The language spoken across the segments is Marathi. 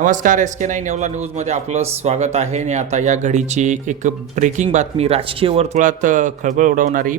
नमस्कार एस के नाईन येवला न्यूजमध्ये आपलं स्वागत आहे. आणि आता या घडीची एक ब्रेकिंग बातमी राजकीय वर्तुळात खळबळ उडवणारी.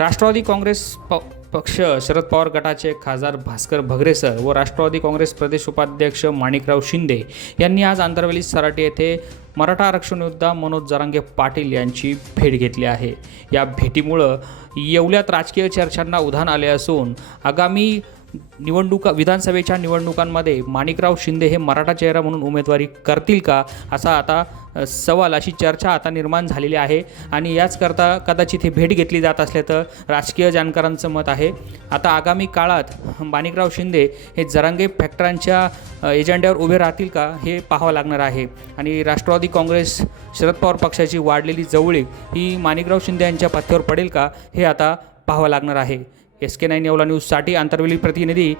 राष्ट्रवादी काँग्रेस प पक्ष शरद पवार गटाचे खासदार भास्कर भगरेसर व राष्ट्रवादी काँग्रेस प्रदेश उपाध्यक्ष माणिकराव शिंदे यांनी आज आंतरवेली सराटी येथे मराठा आरक्षण योद्धा मनोज जरांगे पाटील यांची भेट घेतली आहे. या भेटीमुळं येवल्यात राजकीय चर्चांना उधाण आले असून आगामी निवडणुका विधानसभेच्या निवडणुकांमध्ये माणिकराव शिंदे हे मराठा चेहरा म्हणून उमेदवारी करतील का? असा आता सवाल अशी चर्चा आता निर्माण झालेली आहे आणि याचकरता कदाचित ही भेट घेतली जात असल्याचं राजकीय जाणकारांचं मत आहे. आता आगामी काळात माणिकराव शिंदे हे जरांगे फॅक्टरांच्या एजेंड्यावर उभे राहतील का हे पाहावं लागणार आहे. आणि राष्ट्रवादी काँग्रेस शरद पवार पक्षाची वाढलेली जवळीक ही माणिकराव शिंदे यांच्या पथ्यावर पडेल का हे आता पाहावं लागणार आहे. एस के नाईन येवला न्यूजसाठी आंतरवेली प्रतिनिधी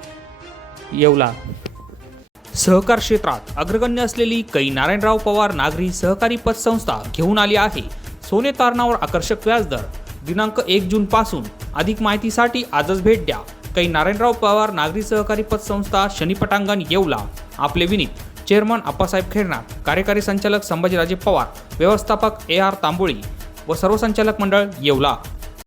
येवला. सहकार क्षेत्रात अग्रगण्य असलेली कै नारायणराव पवार नागरी सहकारी पतसंस्था घेऊन आली आहे. सोने तारणावर आकर्षक व्याजदर. दिनांक एक जूनपासून अधिक माहितीसाठी आजच भेट द्या. कै नारायणराव पवार नागरी सहकारी पतसंस्था शनिपटांगण येवला. आपले विनीत. चेअरमन आप्पासाहेब खेरनार. कार्यकारी संचालक संभाजीराजे पवार. व्यवस्थापक ए आर तांबोळी व सर्व संचालक मंडळ येवला.